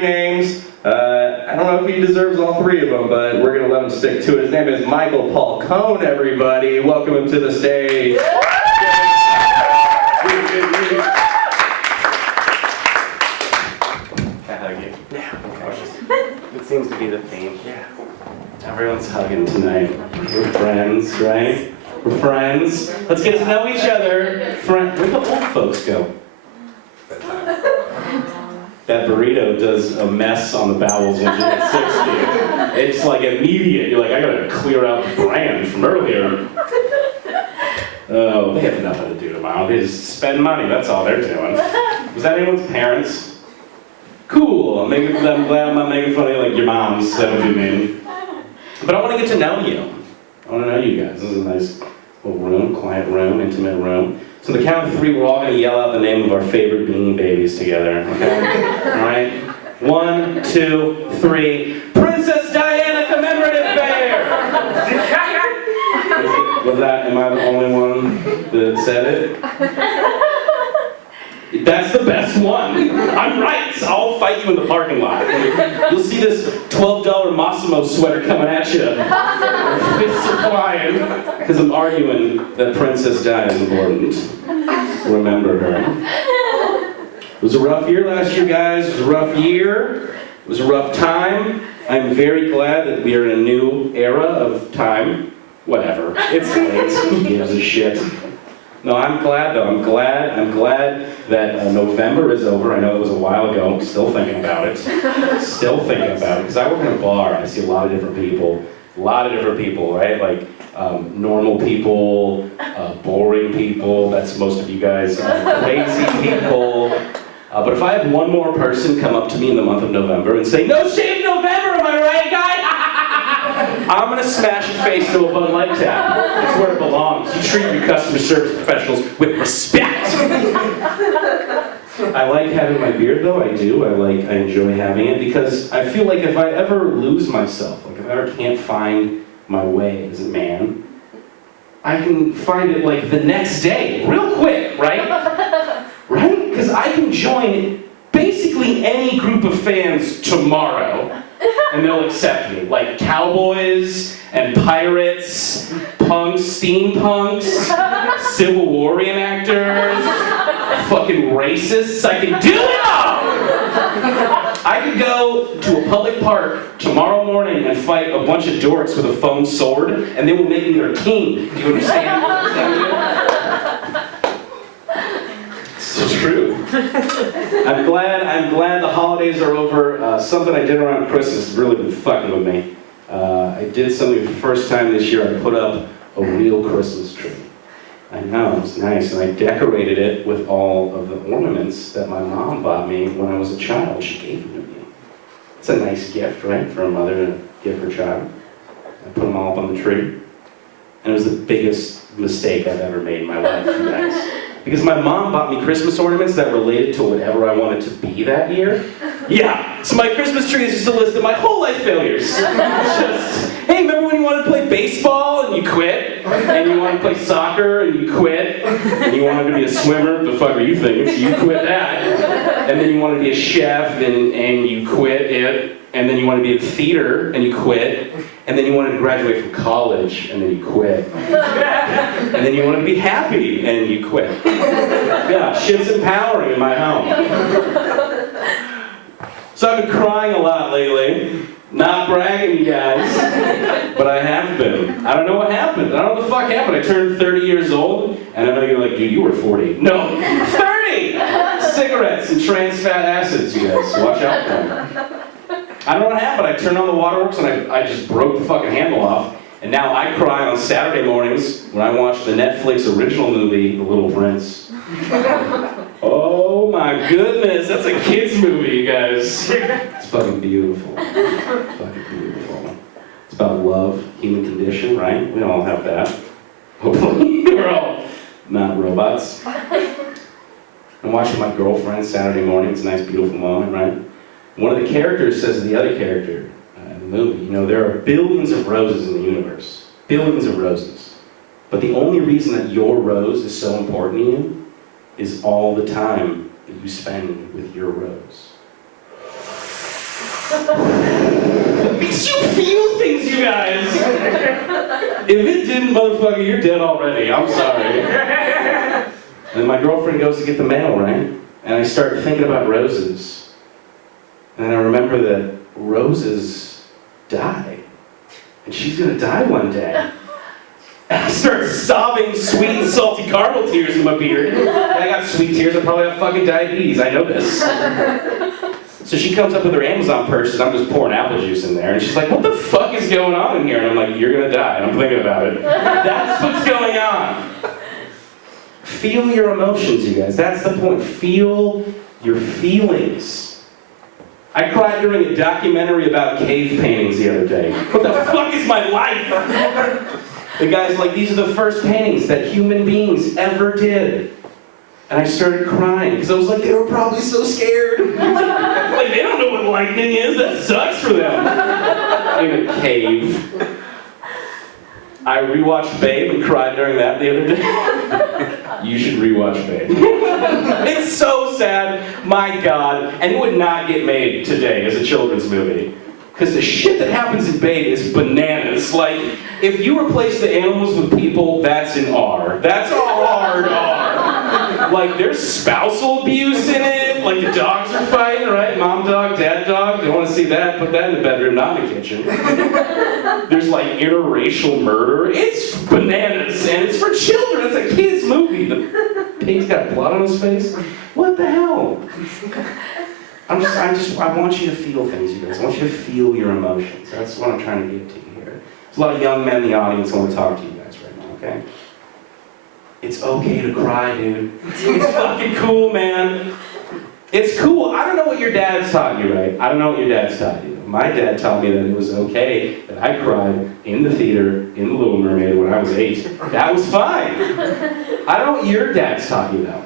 names. I don't know if he deserves all three of them, but we're going to let him stick to it. His name is Michael Paul Kohn, everybody. Welcome him to the stage. It seems to be the theme. Yeah. Everyone's hugging tonight. We're friends, right? We're friends. Let's get to know each other. Where'd the old folks go? That burrito does a mess on the bowels when you get 60. It's like immediate. You're like, I gotta clear out the brand from earlier. Oh, they have nothing to do tomorrow. They just spend money. That's all they're doing. Was that anyone's parents? Cool. I'm glad I'm not making fun of like your moms. That would be mean. But I want to get to know you. I want to know you guys. This is a nice little room, quiet room, intimate room. So the count of three, we're all going to yell out the name of our favorite Beanie Babies together. Okay? All right? 1, 2, 3. Princess Diana Commemorative Bear! Am I the only one that said it? That's the best one. I'm right. I'll fight you in the parking lot. You'll see this $12 Massimo sweater coming at you. Fists are flying. Because I'm arguing that Princess Di is important. Remember her. It was a rough year last year, guys. It was a rough year. It was a rough time. I'm very glad that we are in a new era of time. Whatever. It's late. Who gives a shit? No, I'm glad though. I'm glad that November is over. I know it was a while ago. I'm still thinking about it. Because I work in a bar and I see a lot of different people. Right? Like normal people, boring people. That's most of you guys. Crazy people. But if I have one more person come up to me in the month of November and say, "No shave November, am I right, guy?" I'm gonna smash your face into a Bud Light tap. That's where it belongs. You treat your customer service professionals with respect. I like having my beard though, I do. I enjoy having it because I feel like if I ever lose myself, like if I ever can't find my way as a man, I can find it like the next day, real quick, right? Right? Because I can join basically any group of fans tomorrow. And they'll accept me. Like cowboys and pirates, punks, steampunks, Civil War reenactors, fucking racists. I can do it all! I could go to a public park tomorrow morning and fight a bunch of dorks with a foam sword, and they will make me their king. Do you understand? It's true. I'm glad the holidays are over. Something I did around Christmas has really been fucking with me. I did something for the first time this year. I put up a real Christmas tree. I know, it was nice. And I decorated it with all of the ornaments that my mom bought me when I was a child. She gave them to me. It's a nice gift, right, for a mother to give her child. I put them all up on the tree. And it was the biggest mistake I've ever made in my life, you guys. Because my mom bought me Christmas ornaments that related to whatever I wanted to be that year. Yeah, so my Christmas tree is just a list of my whole life failures. It's just, hey, remember when you wanted to play baseball and you quit? And you wanted to play soccer and you quit? And you wanted to be a swimmer? The fuck are you thinking? So you quit that. And then you wanted to be a chef and you quit it. And then you wanted to be in theater and you quit. And then you wanted to graduate from college and then you quit. And then you wanted to be happy and you quit. Yeah, shit's empowering in my home. So I've been crying a lot lately. Not bragging, you guys, but I have been. I don't know what happened. I don't know what the fuck happened. I turned 30 years old, and I know you're like, dude, you were 40. No, 30! Cigarettes and trans fat acids, you guys. Watch out for them. I don't know what happened. I turned on the waterworks and I just broke the fucking handle off. And now I cry on Saturday mornings when I watch the Netflix original movie, The Little Prince. Oh my goodness, that's a kid's movie, you guys. It's fucking beautiful. Fucking beautiful. It's about love, human condition, right? We all have that. Hopefully, we're all not robots. I'm watching my girlfriend Saturday morning. It's a nice, beautiful moment, right? One of the characters says to the other character in the movie, you know, there are billions of roses in the universe. Billions of roses. But the only reason that your rose is so important to you is all the time that you spend with your rose. It makes you feel things, you guys. If it didn't, motherfucker, you're dead already. I'm sorry. And then my girlfriend goes to get the mail, right? And I start thinking about roses. And I remember that roses die. And she's gonna die one day. And I start sobbing sweet and salty caramel tears in my beard. And I got sweet tears, I probably have fucking diabetes, I know this. So she comes up with her Amazon purchase, I'm just pouring apple juice in there, and she's like, what the fuck is going on in here? And I'm like, you're gonna die, and I'm thinking about it. That's what's going on. Feel your emotions, you guys, that's the point. Feel your feelings. I cried during a documentary about cave paintings the other day. What the fuck is my life? The guy's like, these are the first paintings that human beings ever did. And I started crying, because I was like, they were probably so scared. Like, they don't know what lightning is, that sucks for them. In a cave. I rewatched Babe and cried during that the other day. You should rewatch Babe. It's so sad, my God, and it would not get made today as a children's movie. Because the shit that happens in Babe is bananas. Like, if you replace the animals with people, that's an R. That's a hard R. Like, there's spousal abuse in it. Like, the dogs are fighting, right? Mom dog, dad dog. They want to see that. Put that in the bedroom, not in the kitchen. There's, like, interracial murder. It's bananas, and it's for children. It's a kid's movie. The pig's got blood on his face. What the hell? I want you to feel things, you guys. I want you to feel your emotions. That's what I'm trying to get to you here. There's a lot of young men in the audience who want to talk to you guys right now, okay? It's okay to cry, dude. It's fucking cool, man. It's cool. I don't know what your dad's taught you, right? I don't know what your dad's taught you. My dad taught me that it was okay that I cried in the theater in The Little Mermaid when I was 8. That was fine. I don't know what your dad's taught you, though.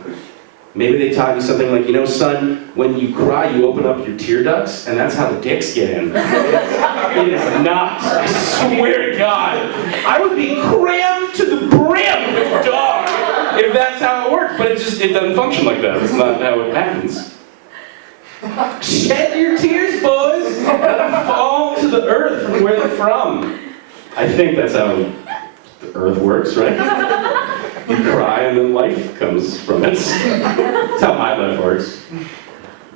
Maybe they taught you something like, you know, son, when you cry, you open up your tear ducts, and that's how the dicks get in. It is not. I swear to God. I would be crammed to the brim with a dog if that's how it works, but it doesn't function like that. It's not how it happens. Shed your tears, boys. Let them fall to the earth from where they're from. I think that's how the earth works, right? You cry and then life comes from it. That's how my life works.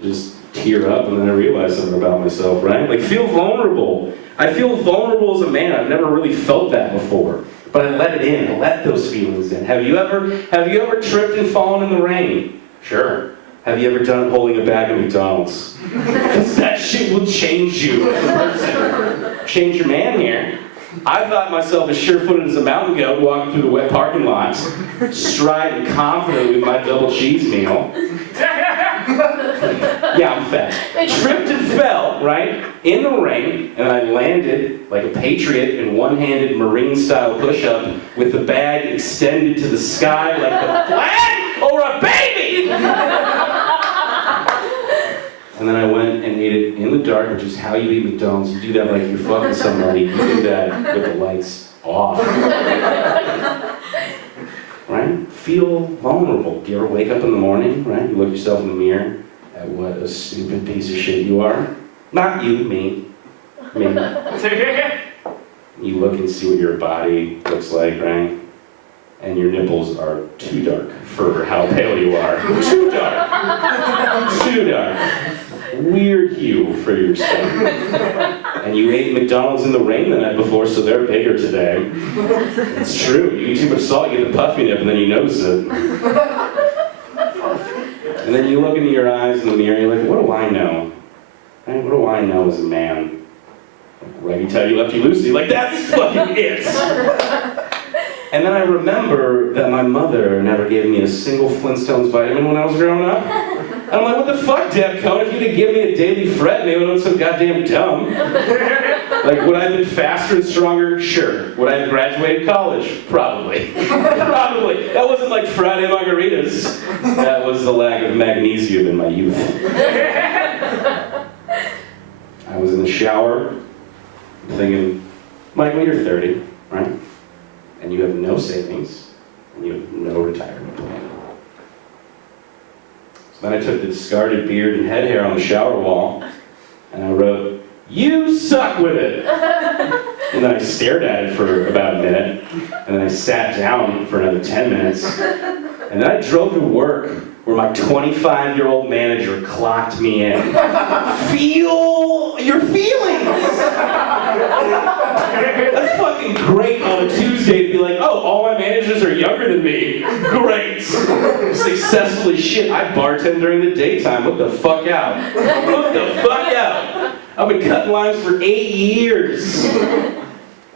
Just tear up and then I realize something about myself, right? Like, feel vulnerable. I feel vulnerable as a man. I've never really felt that before. But I let it in. I let those feelings in. Have you ever tripped and fallen in the rain? Sure. Have you ever done it holding a bag of McDonald's? Because that shit will change you as a person. Change your man here. I thought myself as sure-footed as a mountain goat walking through the wet parking lot, striding confidently with my double cheese meal. Yeah, I'm fat. Tripped and fell, right, in the rain, and I landed like a patriot in one-handed Marine-style push-up with the bag extended to the sky like the flag over a baby! And then I went and ate it in the dark, which is how you eat McDonald's. You do that like you're fucking somebody. You do that with the lights off. Right? Feel vulnerable. Do you ever wake up in the morning, right? You look yourself in the mirror at what a stupid piece of shit you are. Not you, me. Me. You look and see what your body looks like, right? And your nipples are too dark for how pale you are. Too dark. Too dark. Weird hue for your skin. And you ate McDonald's in the rain the night before, so they're bigger today. It's true. You eat too much salt, you get the puffy nip, and then you notice it. And then you look into your eyes in the mirror, and you're like, what do I know? Right? What do I know as a man? Right, you tell you lefty loosey, like, that's fucking it! And then I remember that my mother never gave me a single Flintstones vitamin when I was growing up. And I'm like, what the fuck, Deb Kohn? If you didn't give me a daily fret, maybe I wasn't so goddamn dumb. Like, would I have been faster and stronger? Sure. Would I have graduated college? Probably. Probably. That wasn't like Friday margaritas. That was the lack of magnesium in my youth. I was in the shower, thinking, Michael, you're 30, right? And you have no savings, and you have no retirement plan. So then I took the discarded beard and head hair on the shower wall, and I wrote, stuck with it. And then I stared at it for about a minute, and then I sat down for another 10 minutes, and then I drove to work where my 25-year-old manager clocked me in. Feel your feelings! That's fucking great on a Tuesday to be like, oh, all my managers are younger than me. Great. Successfully shit. I bartend during the daytime. Look the fuck out. Look the fuck out. I've been cutting lines for 8 years.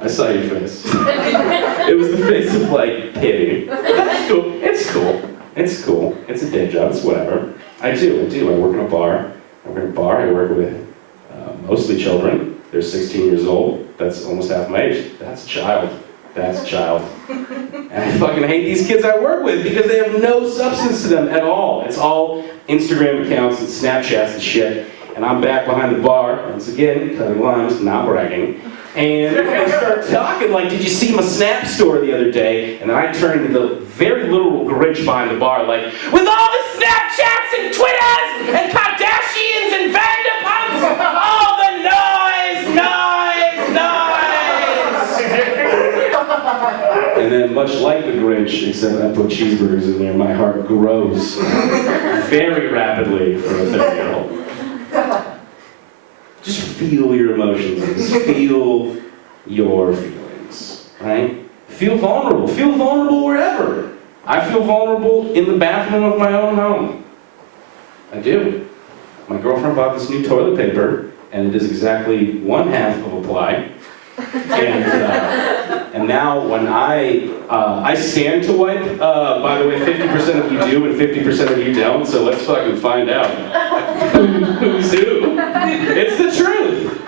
I saw your face. It was the face of like pity. That's cool. It's cool. It's cool. It's a day job. It's whatever. I do. I work in a bar. I work with mostly children. They're 16 years old. That's almost half my age. That's a child. That's a child. And I fucking hate these kids I work with because they have no substance to them at all. It's all Instagram accounts and Snapchats and shit. And I'm back behind the bar, once again, cutting lines, not bragging. And they start talking like, did you see my Snap story the other day? And then I turn into the very literal Grinch behind the bar, like, with all the Snapchats and Twitters and Kardashians and Vanderpumps, all the noise! And then, much like the Grinch, except I put cheeseburgers in there, my heart grows very rapidly for a 30-year-old. Just feel your emotions. Just feel your feelings, right? Feel vulnerable. Feel vulnerable wherever. I feel vulnerable in the bathroom of my own home. I do. My girlfriend bought this new toilet paper, and it is exactly 1/2 of a ply. And now when I stand to wipe, by the way, 50% of you do and 50% of you don't, so let's fucking find out who's who. It's the truth.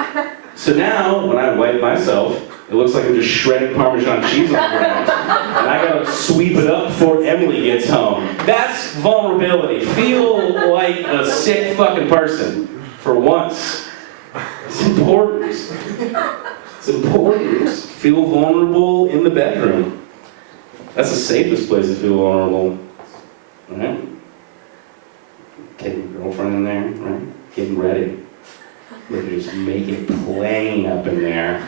So now, when I wipe myself, it looks like I'm just shredding Parmesan cheese on the ground, and I gotta sweep it up before Emily gets home. That's vulnerability. Feel like a sick fucking person, for once. It's important. It's important. Feel vulnerable in the bedroom. That's the safest place to feel vulnerable. Right? Taking your girlfriend in there, right? Getting ready. We're just make it plain up in there.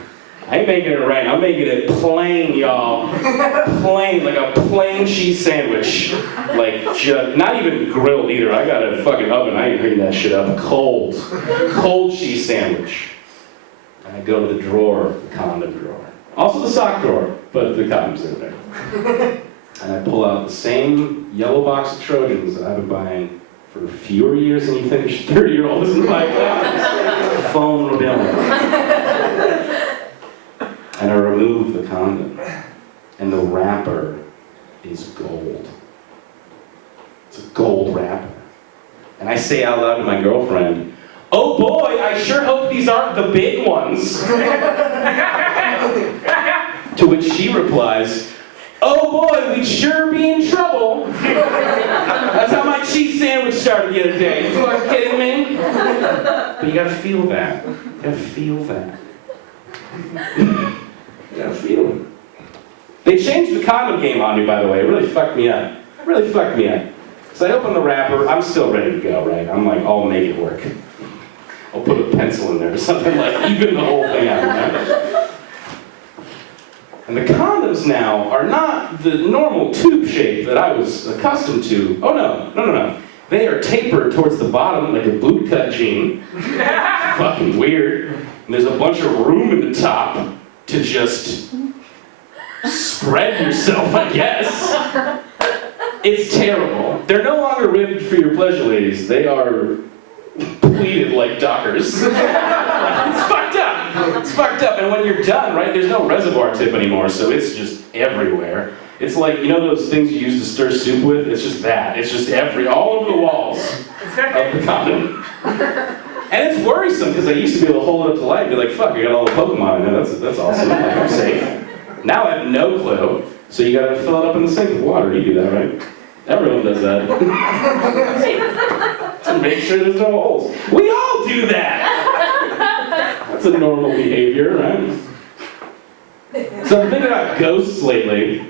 I ain't making it rain, I'm making it plain, y'all. Plain, like a plain cheese sandwich. Like, just, not even grilled either. I got a fucking oven, I ain't heating that shit up. Cold. Cold cheese sandwich. I go to the drawer, the condom drawer. Also the sock drawer, but the condom's in there. And I pull out the same yellow box of Trojans that I've been buying for fewer years than you think a 30-year-old isn't buying condoms. Vulnerability. And I remove the condom. And the wrapper is gold. It's a gold wrapper. And I say out loud to my girlfriend, oh boy, I sure hope these aren't the big ones. To which she replies, oh boy, we'd sure be in trouble. That's how my cheese sandwich started the other day. You fucking kidding me? But you gotta feel that. You gotta feel that. You gotta feel it. They changed the condom game on me, by the way. It really fucked me up. It really fucked me up. So I open the wrapper, I'm still ready to go, right? I'm like, I'll make it work. I'll put a pencil in there or something, like even the whole thing out, right? And the condoms now are not the normal tube shape that I was accustomed to. Oh no. They are tapered towards the bottom like a bootcut jean. Fucking weird. And there's a bunch of room in the top to just spread yourself, I guess. It's terrible. They're no longer ribbed for your pleasure, ladies. They are pleated like Dockers. It's fucked up. It's fucked up. And when you're done, right, there's no reservoir tip anymore, so it's just everywhere. It's like, you know those things you use to stir soup with? It's just that. It's just all over the walls of the condom. And it's worrisome, because I used to be able to hold it up to light and be like, fuck, I got all the Pokemon in there. That's awesome. Like, I'm safe. Now I have no clue. So you gotta fill it up in the sink with water. You do that, right? Everyone does that. To make sure there's no holes. We all do that! That's a normal behavior, right? So I'm thinking about ghosts lately.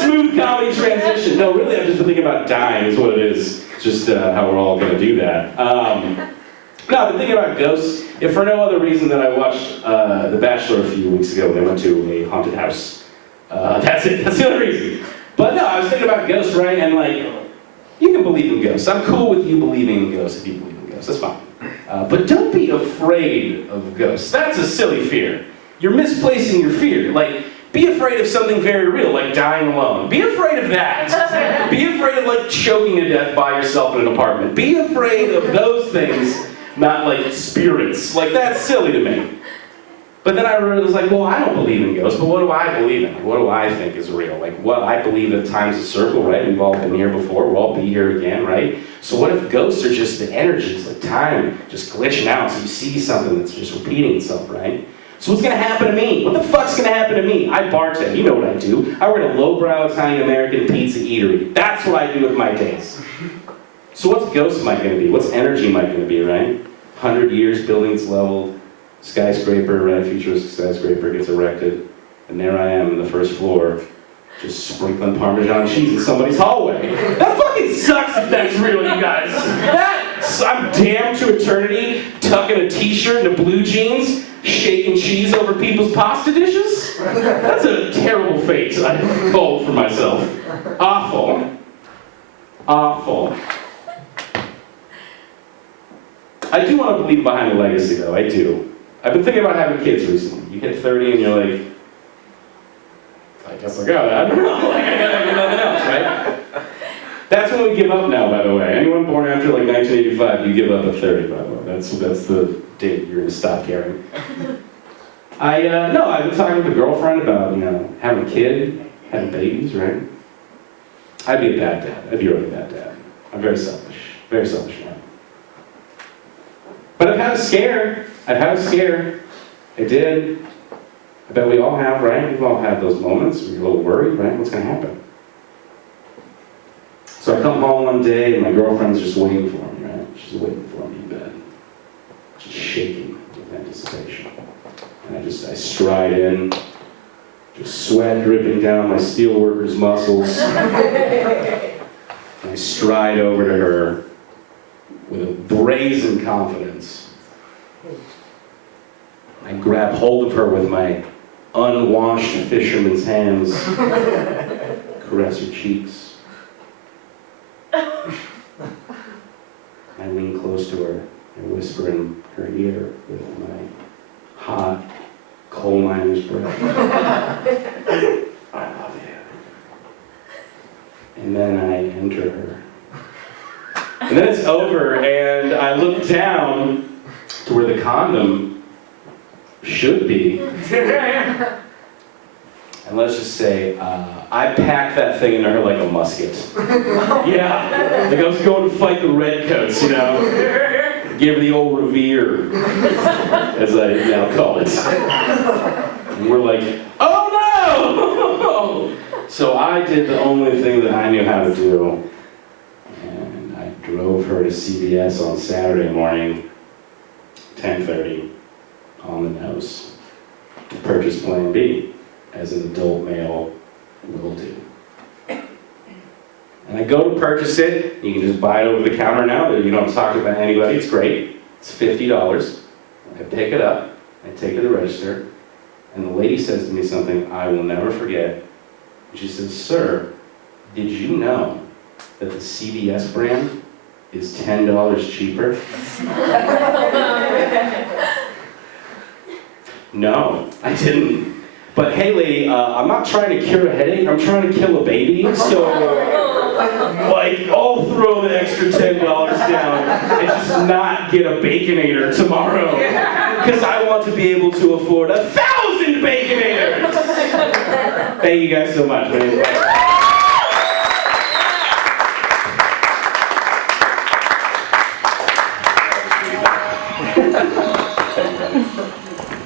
Smooth comedy transition. No, really, I've just been thinking about dying is what it is. Just how we're all gonna do that. No, I've been thinking about ghosts, if for no other reason than I watched The Bachelor a few weeks ago when they went to a haunted house. That's it, that's the only reason. But no, I was thinking about ghosts, right? And like, you can believe in ghosts. I'm cool with you believing in ghosts if you believe in ghosts, that's fine. But don't be afraid of ghosts. That's a silly fear. You're misplacing your fear. Like, be afraid of something very real, like dying alone. Be afraid of that. Be afraid of like choking to death by yourself in an apartment. Be afraid of those things, not like spirits. Like, that's silly to me. But then I was like, well, I don't believe in ghosts, but what do I believe in? What do I think is real? Like, what I believe that time's a circle, right? We've all been here before, we'll all be here again, right? So what if ghosts are just the energies, like time just glitching out, so you see something that's just repeating itself, right? So what's gonna happen to me? What the fuck's gonna happen to me? I bartend, you know what I do. I work at a lowbrow Italian-American pizza eatery. That's what I do with my days. So what's ghost am I gonna be? What's energy am I gonna be, right? 100 years, buildings leveled, skyscraper, right, futuristic skyscraper gets erected, and there I am on the first floor, just sprinkling Parmesan cheese in somebody's hallway. That fucking sucks if that's real, you guys. I'm damned to eternity, tucking a t-shirt and a blue jeans, shaking cheese over people's pasta dishes? That's a terrible fate I called for myself. Awful. Awful. I do want to believe behind a legacy, though, I do. I've been thinking about having kids recently. You hit 30 and you're like, I guess I got it. I don't know. Like, I got nothing else, right? That's when we give up now, by the way. Anyone born after like 1985, you give up at 30, by the way. That's the date you're going to stop caring. No, I've been talking with a girlfriend about, having a kid, having babies, right? I'd be a bad dad. I'd be a really bad dad. I'm very selfish man. But I've had a scare. I did. I bet we all have, right? We've all had those moments where you're a little worried, right? What's going to happen? So I come home one day and my girlfriend's just waiting for me, right? She's waiting for me in bed. Just shaking with anticipation. And I stride in, just sweat dripping down my steelworker's muscles. And I stride over to her with a brazen confidence. I grab hold of her with my unwashed fisherman's hands, caress her cheeks. I lean close to her and whisper in her ear with my hot coal miner's breath. I love you. And then I enter her. And then it's over, and I look down to where the condom should be. And let's just say, I packed that thing into her like a musket. Yeah, like I was going to fight the redcoats, Gave her the old revere, as I now call it. And we're like, oh no! So I did the only thing that I knew how to do. And I drove her to CVS on Saturday morning, 10:30, on the nose, to purchase Plan B, as an adult male will do. And I go to purchase it. You can just buy it over the counter now. You don't talk about anybody. It's great. It's $50. I pick it up. I take it to the register. And the lady says to me something I will never forget. She says, "Sir, did you know that the CVS brand is $10 cheaper?" No, I didn't. But hey lady, I'm not trying to cure a headache, I'm trying to kill a baby, so I'll throw the extra $10 down and just not get a Baconator tomorrow. Because I want to be able to afford 1,000 Baconators! Thank you guys so much.